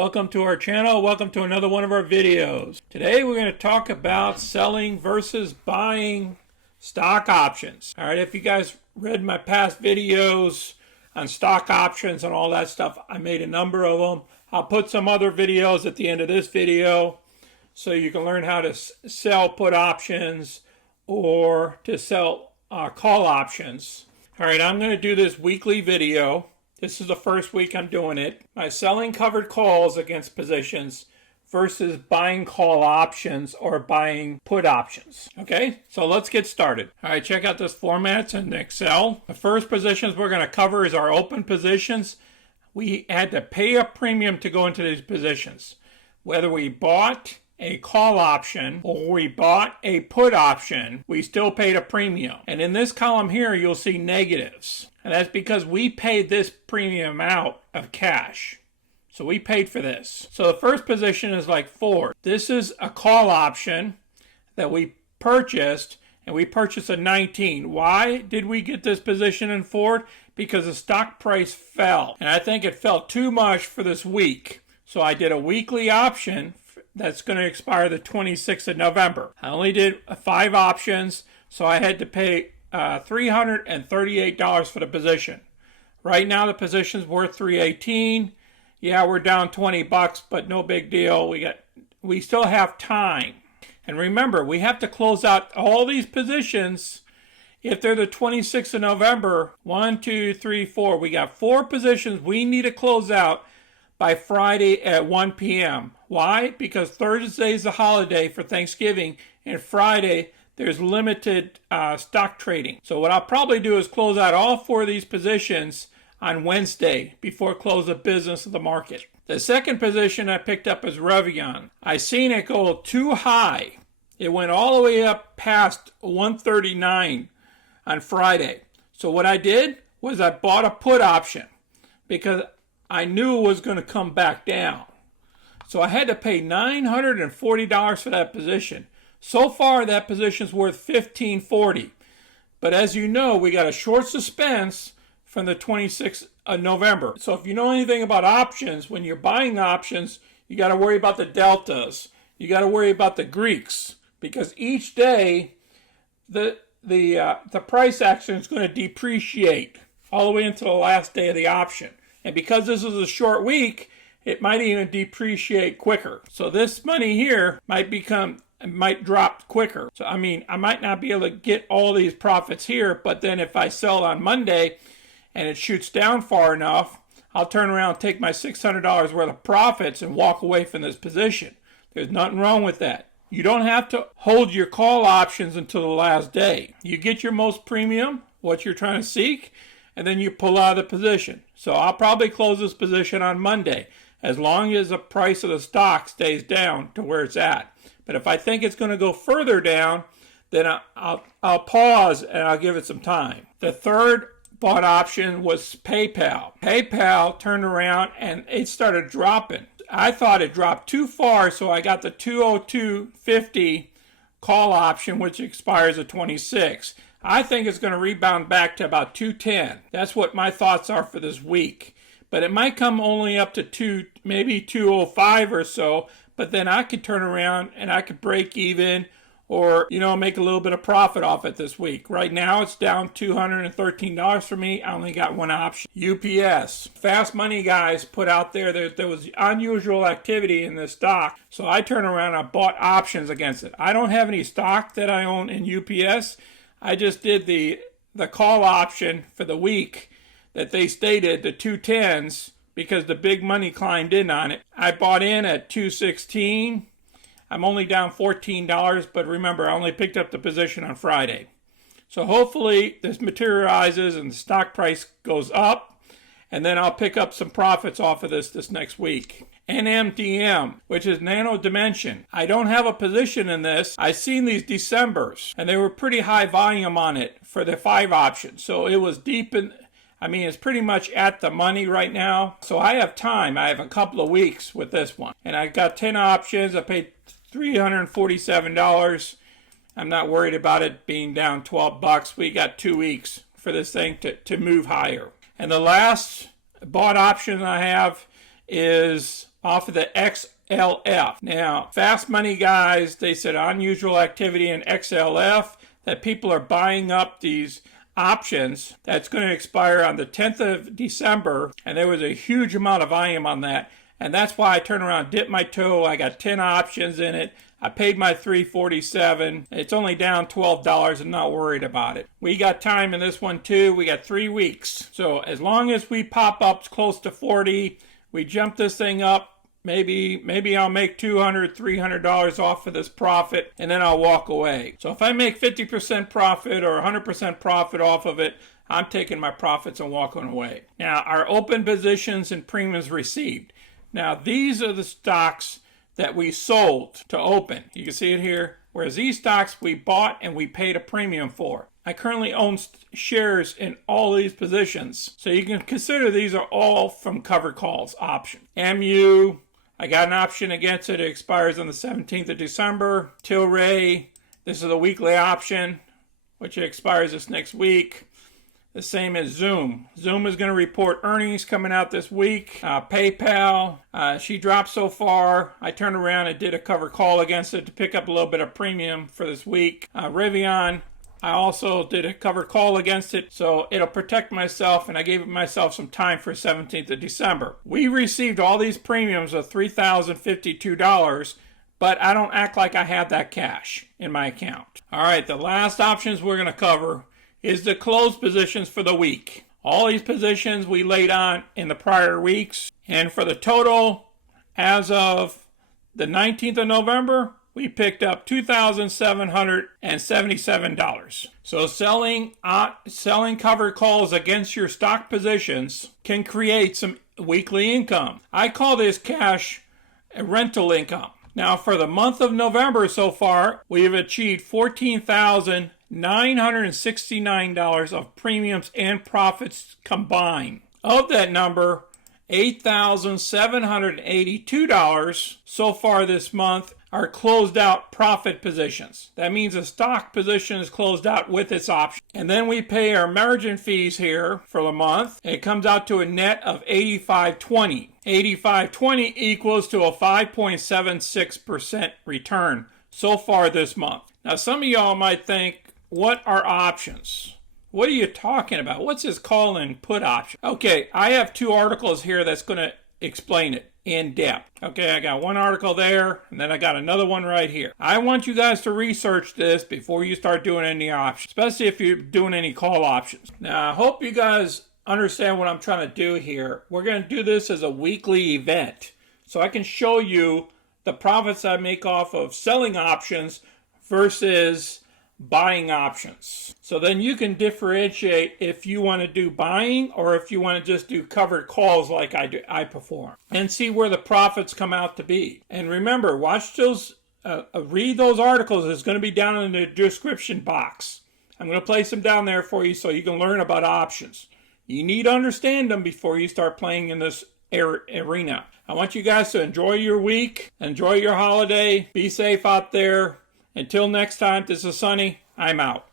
Welcome to our channel. Welcome to another one of our videos. Today we're going to talk about selling versus buying stock options. All right, if you guys read my past videos on stock options and all that stuff, I made a number of them. I'll put some other videos at the end of this video so you can learn how to sell put options or to sell call options. All right, I'm going to do this weekly video. This is the first week I'm doing it. My selling covered calls against positions versus buying call options or buying put options. Okay, so let's get started. All right, check out this format. It's in Excel. The first positions we're going to cover is our open positions. We had to pay a premium to go into these positions. Whether we bought a call option or we bought a put option, we still paid a premium. And in this column here, you'll see negatives. And that's because we paid this premium out of cash. So we paid for this. So the first position is like Ford. This is a call option that we purchased, and we purchased a 19. Why did we get this position in Ford? Because the stock price fell. And I think it fell too much for this week. So I did a weekly option that's going to expire the 26th of November. I only did 5 options, so I had to pay $338 for the position. Right now the position's worth $318. Yeah, we're down 20 bucks, but no big deal. We still have time. And remember, we have to close out all these positions if they're the 26th of November. 1, 2, 3, 4. We got 4 positions we need to close out by Friday at 1 p.m. Why? Because Thursday is the holiday for Thanksgiving, and Friday there's limited stock trading. So what I'll probably do is close out all 4 of these positions on Wednesday before close of business of the market. The second position I picked up is RIVIAN. I seen it go too high. It went all the way up past 139 on Friday. So what I did was I bought a put option because I knew it was going to come back down. So I had to pay $940 for that position. So far, that position's worth $1,540. But as you know, we got a short suspense from the 26th of November. So if you know anything about options, when you're buying options, you got to worry about the deltas. You got to worry about the Greeks, because each day the price action is going to depreciate all the way until the last day of the option. And because this is a short week, it might even depreciate quicker. So this money here might drop quicker. So I mean, I might not be able to get all these profits here, but then if I sell on Monday and it shoots down far enough, I'll turn around and take my $600 worth of profits and walk away from this position. There's nothing wrong with that. You don't have to hold your call options until the last day. You get your most premium, what you're trying to seek, and then you pull out of the position. So I'll probably close this position on Monday, as long as the price of the stock stays down to where it's at. But if I think it's going to go further down, then I'll pause and I'll give it some time. The third bought option was PayPal. PayPal turned around and it started dropping. I thought it dropped too far, so I got the 202.50 call option, which expires at 26. I think it's going to rebound back to about 210. That's what my thoughts are for this week. But it might come only up to maybe 205 or so, but then I could turn around and I could break even or, make a little bit of profit off it this week. Right now it's down $213 for me. I only got one option. UPS. Fast money guys put out there was unusual activity in this stock. So I turned around and I bought options against it. I don't have any stock that I own in UPS. I just did the call option for the week that they stated, the 210s, because the big money climbed in on it. I bought in at 216. I'm only down $14, but remember, I only picked up the position on Friday. So hopefully this materializes and the stock price goes up, and then I'll pick up some profits off of this next week. NNDM, which is Nano Dimension. I don't have a position in this. I seen these Decembers, and they were pretty high volume on it for the 5 options. So it was deep in, it's pretty much at the money right now. So I have time. I have a couple of weeks with this one. And I got 10 options. I paid $347. I'm not worried about it being down 12 bucks. We got 2 weeks for this thing to move higher. And the last bought option I have is off of the XLF. Now, fast money guys, they said unusual activity in XLF, that people are buying up these options that's going to expire on the 10th of December, and there was a huge amount of volume on that, and that's why I turned around, dipped my toe. I got 10 options in it. I paid my $347. It's only down $12. I'm not worried about it. We got time in this one too. We got 3 weeks. So as long as we pop up close to 40, we jump this thing up, maybe I'll make $200, $300 off of this profit, and then I'll walk away. So if I make 50% profit or 100% profit off of it, I'm taking my profits and walking away. Now, our open positions and premiums received. Now, these are the stocks that we sold to open. You can see it here. Whereas these stocks we bought and we paid a premium for. I currently own shares in all these positions. So you can consider these are all from covered calls option. MU, I got an option against it. It expires on the 17th of December. TILRY, this is a weekly option, which expires this next week. The same as Zoom. Zoom is going to report earnings coming out this week. PayPal, she dropped so far. I turned around and did a cover call against it to pick up a little bit of premium for this week. RIVIAN, I also did a cover call against it, so it'll protect myself, and I gave myself some time for 17th of December. We received all these premiums of $3,052, but I don't act like I had that cash in my account. All right, the last options we're going to cover is the closed positions for the week. All these positions we laid on in the prior weeks. And for the total, as of the 19th of November, we picked up $2,777. So selling covered calls against your stock positions can create some weekly income. I call this cash rental income. Now for the month of November so far, we have achieved $14,969 of premiums and profits combined. Of that number, $8,782 so far this month are closed out profit positions. That means a stock position is closed out with its option. And then we pay our margin fees here for the month. It comes out to a net of $85.20. $85.20 equals to a 5.76% return so far this month. Now some of y'all might think, what are options? What are you talking about? What's this call and put option? Okay, I have 2 articles here that's going to explain it in depth. Okay, I got one article there, and then I got another one right here. I want you guys to research this before you start doing any options, especially if you're doing any call options. Now, I hope you guys understand what I'm trying to do here. We're going to do this as a weekly event, so I can show you the profits I make off of selling options versus buying options. So then you can differentiate if you want to do buying or if you want to just do covered calls like I perform, and see where the profits come out to be. And remember, watch those, read those articles. It's going to be down in the description box. I'm going to place them down there for you so you can learn about options. You need to understand them before you start playing in this arena. I want you guys to enjoy your week, enjoy your holiday, be safe out there. Until next time, this is Sonny. I'm out.